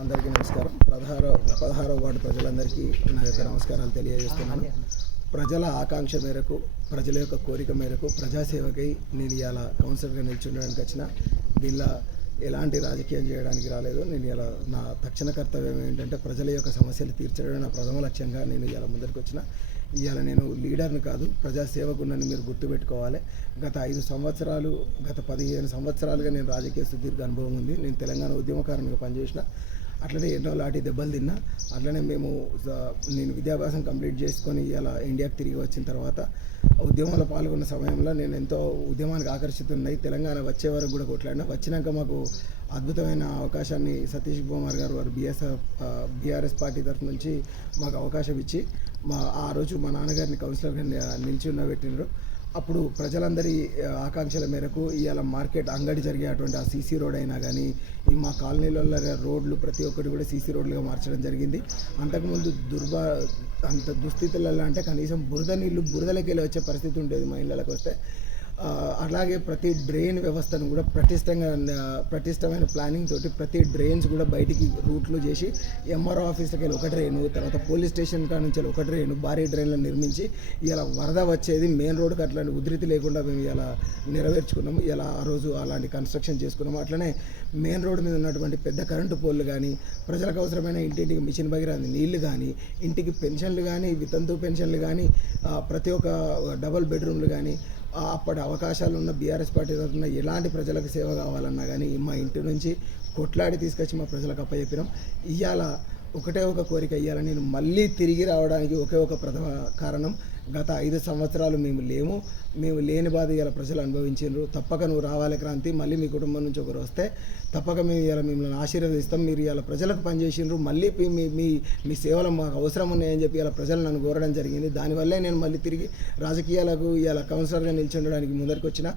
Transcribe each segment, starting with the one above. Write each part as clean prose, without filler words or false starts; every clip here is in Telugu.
అందరికీ నమస్కారం. 16వ వార్డు ప్రజలందరికీ నా యొక్క నమస్కారాలు తెలియజేస్తున్నాను. ప్రజల ఆకాంక్ష మేరకు, ప్రజల యొక్క కోరిక మేరకు ప్రజాసేవకై నేను ఇలా కౌన్సిలర్గా నిల్చుండడానికి వచ్చిన. దీనిలో ఎలాంటి రాజకీయం చేయడానికి రాలేదు. నేను ఇలా నా తక్షణ కర్తవ్యం ఏంటంటే ప్రజల యొక్క సమస్యలు తీర్చడమే నా ప్రథమ లక్ష్యంగా నేను ఇలా ముందరికి వచ్చిన. ఇవాళ నేను లీడర్ని కాదు, ప్రజాసేవకున్నని మీరు గుర్తుపెట్టుకోవాలి. గత 5 సంవత్సరాలు, గత 15 సంవత్సరాలుగా నేను రాజకీయ సుదీర్ఘ అనుభవం ఉంది. నేను తెలంగాణ ఉద్యమకారునిగా పనిచేసిన, అట్లనే ఎన్నో లాంటి దెబ్బలు తిన్నా. అట్లనే నేను విద్యాభ్యాసం కంప్లీట్ చేసుకొని ఇలా ఇండియాకి తిరిగి వచ్చిన తర్వాత ఉద్యమంలో పాల్గొన్న సమయంలో నేను ఎంతో ఉద్యమానికి ఆకర్షితున్నాయి. తెలంగాణ వచ్చే వరకు కూడా కొట్లాడినా. వచ్చినాక మాకు అద్భుతమైన అవకాశాన్ని సతీష్ కుమార్ గారు వారు బీఆర్ఎస్ పార్టీ తరఫు నుంచి మాకు అవకాశం ఇచ్చి ఆ రోజు మా నాన్నగారిని కౌన్సిలర్గా నిల్చున్నబెట్టినారు. అప్పుడు ప్రజలందరి ఆకాంక్షల మేరకు ఇవాళ మార్కెట్ అంగడి జరిగేటువంటి ఆ సీసీ రోడ్ అయినా కానీ, ఈ మా కాలనీలలో రోడ్లు ప్రతి ఒక్కటి కూడా సీసీ రోడ్లుగా మార్చడం జరిగింది. అంతకుముందు అంత దుస్థితులలో అంటే కనీసం బురదలోకి వెళ్ళి వచ్చే పరిస్థితి ఉండేది మా ఇళ్ళకి వస్తే. అలాగే ప్రతి డ్రైన్ వ్యవస్థను కూడా పటిష్టమైన ప్లానింగ్ తోటి ప్రతి డ్రైన్స్ కూడా బయటికి రూట్లు చేసి ఎంఆర్ఓ ఆఫీస్కి వెళ్ళి ఒక డ్రైను, తర్వాత పోలీస్ స్టేషన్ కాడ నుంచి ఒక డ్రైను, భారీ డ్రైన్లను నిర్మించి ఇలా వరద వచ్చేది మెయిన్ రోడ్కి అట్లాంటి ఉధృతి లేకుండా మేము ఇలా నెరవేర్చుకున్నాము. ఇలా ఆ రోజు అలాంటి కన్స్ట్రక్షన్ చేసుకున్నాము. అట్లనే మెయిన్ రోడ్ మీద ఉన్నటువంటి పెద్ద కరెంటు పోల్లు కానీ, ప్రజలకు అవసరమైన ఇంటింటికి మిషన్ భగీరథ నీళ్లు కానీ, ఇంటికి పెన్షన్లు కానీ, వితంతు పెన్షన్లు కానీ, ప్రతి ఒక్క డబుల్ బెడ్రూమ్లు కానీ, అప్పటి అవకాశాలు ఉన్న బీఆర్ఎస్ పార్టీ తరఫున ఎలాంటి ప్రజలకు సేవ కావాలన్నా కానీ మా ఇంటి నుంచి కొట్లాడి తీసుకొచ్చి మా ప్రజలకు అప్పచెప్పినాం. ఇవాళ ఒకటే ఒక కోరిక, ఇవాళ నేను మళ్ళీ తిరిగి రావడానికి ఒకే ఒక ప్రథమ కారణం, గత 5 సంవత్సరాలు మేము లేని బాధ ఇలా ప్రజలు అనుభవించారు. తప్పక నువ్వు రావాలి క్రాంతి, మళ్ళీ మీ కుటుంబం నుంచి ఒకరు వస్తే తప్పక మేము ఇలా మిమ్మల్ని ఆశీర్వదిస్తాం. మీరు ఇలా ప్రజలకు పనిచేసిండ్రు, మళ్ళీ మీ సేవలు మాకు అవసరం ఉన్నాయని చెప్పి ఇలా ప్రజలు నన్ను కోరడం జరిగింది. దానివల్లే నేను మళ్ళీ తిరిగి రాజకీయాలకు ఇలా కౌన్సిలర్గా నిల్చుండడానికి ముందరికి వచ్చిన.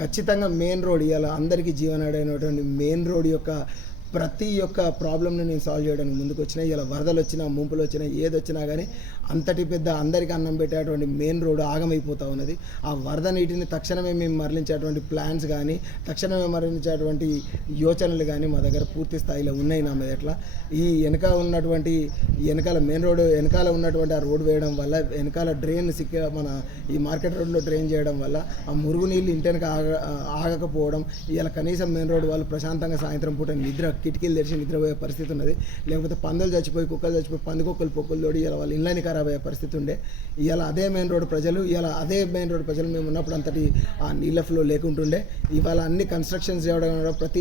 ఖచ్చితంగా మెయిన్ రోడ్ ఇలా అందరికీ జీవనాడైనటువంటి మెయిన్ రోడ్ యొక్క ప్రతి ఒక్క ప్రాబ్లమ్ని నేను సాల్వ్ చేయడానికి ముందుకు వచ్చినా. ఇలా వరదలు వచ్చినా, ముంపులు వచ్చినా, ఏదొచ్చినా కానీ అంతటి పెద్ద అందరికీ అన్నం పెట్టేటువంటి మెయిన్ రోడ్ ఆగమైపోతూ ఉన్నది. ఆ వరద నీటిని తక్షణమే మేము మరలించేటువంటి ప్లాన్స్ కానీ, తక్షణమే మరలించేటువంటి యోచనలు కానీ మా దగ్గర పూర్తి స్థాయిలో ఉన్నాయి. నా మీద ఎట్లా ఈ వెనకాల మెయిన్ రోడ్ వెనకాల ఉన్నటువంటి ఆ రోడ్ వేయడం వల్ల, వెనకాల డ్రైన్ మన ఈ మార్కెట్ రోడ్లో డ్రైన్ చేయడం వల్ల ఆ మురుగునీళ్ళు ఇంటెనక ఆగకపోవడం, ఇలా కనీసం మెయిన్ రోడ్ వాళ్ళు ప్రశాంతంగా సాయంత్రం పూట కిటికీలు తెరిచి నిద్రపోయే పరిస్థితి ఉన్నది. లేకపోతే పందులు చచ్చిపోయి, కుక్కలు చచ్చిపోయి, పందికొక్కలు పొక్కులు తోడి ఇలా వాళ్ళ ఇళ్ళని ఖరాబ్ అయ్యే పరిస్థితి ఉండే. ఇలా అదే మెయిన్ రోడ్ ప్రజలు మేము ఉన్నప్పుడు అంతటి ఆ నీళ్ళ ఫ్లో లేకుంటుండే. ఇవాళ అన్ని కన్స్ట్రక్షన్స్ చేయడం, ప్రతి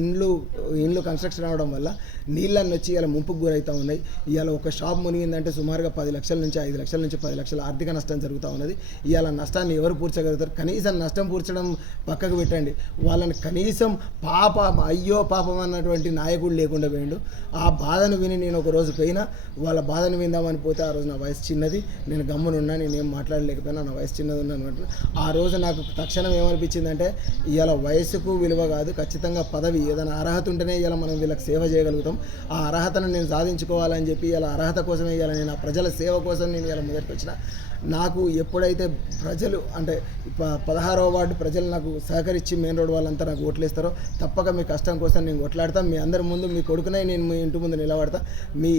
ఇండ్లు కన్స్ట్రక్షన్ అవడం వల్ల నీళ్ళన్నీ వచ్చి ఇలా ముంపుకు గురవుతూ ఉన్నాయి. ఇవాళ ఒక షాప్ మునిగిందంటే సుమారుగా 10 లక్షల నుంచి 5 లక్షల నుంచి 10 లక్షల ఆర్థిక నష్టం జరుగుతూ ఉన్నది. ఇవాళ నష్టాన్ని ఎవరు పూడ్చగలుగుతారు? కనీసం నష్టం పూడ్చడం పక్కకు పెట్టండి, వాళ్ళని కనీసం అయ్యో పాపం అన్నటువంటి నాయకుడు లేకుండా పోయిండు. ఆ బాధను విని నేను ఒక రోజు పోయినా, వాళ్ళ బాధను విందామని పోతే ఆ రోజు నా వయసు చిన్నది, నేను గమ్మునున్నా, నేనేం మాట్లాడలేకపోయినా, నా వయసు చిన్నది ఉన్నాను. ఆ రోజు నాకు తక్షణం ఏమనిపించిందంటే ఇవాళ వయసుకు విలువ కాదు, ఖచ్చితంగా పదవి, ఏదైనా అర్హత ఉంటేనే ఇలా మనం వీళ్ళకి సేవ చేయగలుగుతాం. ఆ అర్హతను నేను సాధించుకోవాలని చెప్పి ఇలా అర్హత కోసమే ఇలా నేను ఆ ప్రజల సేవ కోసం నేను ఇలా మొదటికి వచ్చిన. నాకు ఎప్పుడైతే ప్రజలు అంటే 16వ వార్డు ప్రజలు నాకు సహకరించి మెయిన్ రోడ్ వాళ్ళంతా నాకు ఓట్లేస్తారో తప్పక మీ కష్టం కోసం నేను కొట్లాడతాను. మీ అందరి ముందు మీ కొడుకునే నేను మీ ఇంటి ముందు నిలబడతా. మీ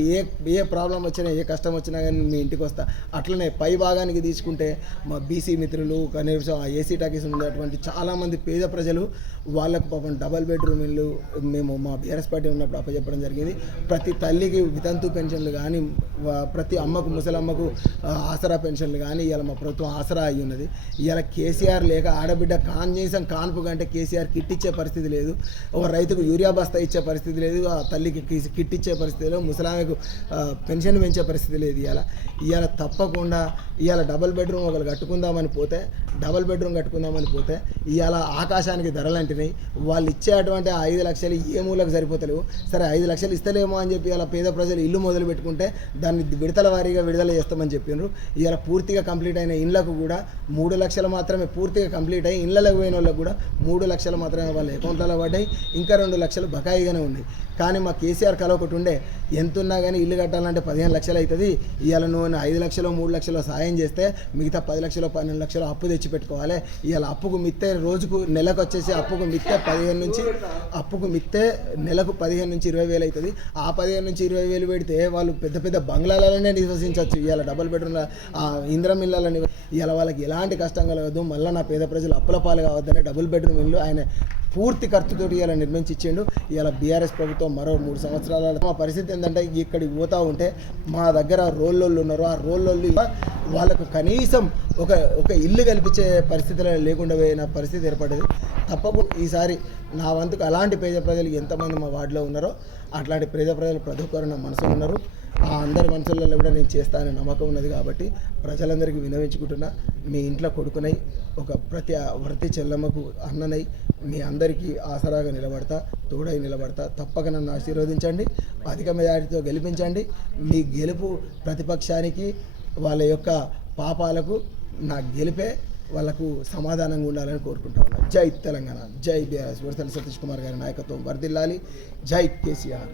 ఏ ప్రాబ్లం వచ్చినా, ఏ కష్టం వచ్చినా కానీ మీ ఇంటికి వస్తా. అట్లనే పై భాగానికి తీసుకుంటే మా బీసీ మిత్రులు, కనీసం ఆ ఏసీ టాకీస్ ఉండేటువంటి చాలామంది పేద ప్రజలు, వాళ్ళకు పాపం డబల్ బెడ్రూమ్ ఇల్లు మేము మా బీఆర్ఎస్ పార్టీ ఉన్నప్పుడు అప్పచెప్పడం జరిగింది. ప్రతి తల్లికి వితంతు పెన్షన్లు కానీ, ప్రతి అమ్మకు, ముసలమ్మకు ఆసరా పెన్షన్లు కానీ ఇలా మా ప్రభుత్వం ఆసరా అయ్యి ఉన్నది. ఇలా కేసీఆర్ లేక ఆడబిడ్డ కనీసం కాన్పు కంటే కేసీఆర్ కిట్ ఇచ్చే పరిస్థితి లేదు. ఒక రైతుకు యూరియా బస్తా ఇచ్చే పరిస్థితి లేదు, ఆ తల్లికి కిట్ ఇచ్చే పరిస్థితి లేదు, ముసలామెకు పెన్షన్ పెంచే పరిస్థితి లేదు. ఇవాళ తప్పకుండా ఇవాళ డబుల్ బెడ్రూమ్ ఒకరు కట్టుకుందామని పోతే ఇవాళ ఆకాశానికి ధరలంటినాయి. వాళ్ళు ఇచ్చేటువంటి 5 లక్షలు ఏ మూలకు సరిపోతలేవు. సరే 5 లక్షలు ఇస్తలేమో అని చెప్పి ఇలా పేద ప్రజలు ఇల్లు మొదలు పెట్టుకుంటే దాన్ని విడతల వారీగా విడుదల చేస్తామని చెప్పినారు. ఇవాళ పూర్తిగా కంప్లీట్ అయిన ఇళ్లకు కూడా 3 లక్షలు మాత్రమే పూర్తిగా కంప్లీట్ అయ్యి ఇళ్లకు పోయిన వాళ్ళకు కూడా 3 లక్షలు మాత్రమే వాళ్ళ అకౌంట్లలో పడ్డాయి. ఇంకా 2 లక్షలు బకాయి ఖాళీగానే ఉన్నాయి. కానీ మా కేసీఆర్ కళ ఒకటి ఉండే, ఎంతున్నా కానీ ఇల్లు కట్టాలంటే 15 లక్షలు అవుతుంది, ఇవాళ నువ్వు 5 లక్షలు 3 లక్షలు సాయం చేస్తే మిగతా 10 లక్షలు 12 లక్షలు అప్పు తెచ్చి పెట్టుకోవాలి. ఇవాళ అప్పుకు మిత్తే రోజుకు నెలకు వచ్చేసి అప్పుకు మిత్తే 15 నుంచి అప్పుకు మిత్తే నెలకు 15 నుంచి 20 వేలు అవుతుంది. ఆ 15 నుంచి 20 వేలు పెడితే వాళ్ళు పెద్ద పెద్ద బంగ్లాలలోనే నివసించవచ్చు. ఇవాళ డబుల్ బెడ్రూమ్ల ఇందిరం ఇళ్ళని ఇవాళ వాళ్ళకి ఎలాంటి కష్టం కలగదు. మళ్ళీ నా పేద ప్రజలు అప్పుల పాలు కావద్దని డబుల్ బెడ్రూమ్ ఇల్లు ఆయన పూర్తి ఖర్చుతోటి ఇలా నిర్మించి ఇచ్చిండు. ఇలా బీఆర్ఎస్ ప్రభుత్వం మరో 3 సంవత్సరాల మా పరిస్థితి ఏంటంటే ఇక్కడికి పోతూ ఉంటే మా దగ్గర రోళ్ళోళ్ళు ఉన్నారు. ఆ రోళ్ళోళ్ళు వాళ్ళకు కనీసం ఒక ఇల్లు కల్పించే పరిస్థితిలో లేకుండా పోయిన పరిస్థితి ఏర్పడేది. తప్పకుండా ఈసారి నా వంతుకు అలాంటి పేద ప్రజలు ఎంతమంది మా వార్డులో ఉన్నారో అట్లాంటి పేద ప్రజలు ప్రతి ఒక్కరు నా మనసులో ఉన్నారు. ఆ అందరి మనసులలో కూడా నేను చేస్తానని నమ్మకం ఉన్నది. కాబట్టి ప్రజలందరికీ వినవించుకుంటున్నా, మీ ఇంట్లో కొడుకునై ప్రతి చెల్లమ్మకు అన్ననై మీ అందరికీ ఆసరాగా నిలబడతా, తోడై నిలబడతా. తప్పక నన్ను ఆశీర్వదించండి, అధిక మెజారిటీతో గెలిపించండి. మీ గెలుపు ప్రతిపక్షానికి వాళ్ళ యొక్క పాపాలకు నా గెలిపే వాళ్ళకు సమాధానంగా ఉండాలని కోరుకుంటా ఉన్నాను. జై తెలంగాణ, జై బీఆర్ఎస్. వరసల సతీష్ కుమార్ గారి నాయకత్వం వర్ధిల్లాలి. జై కేసీఆర్.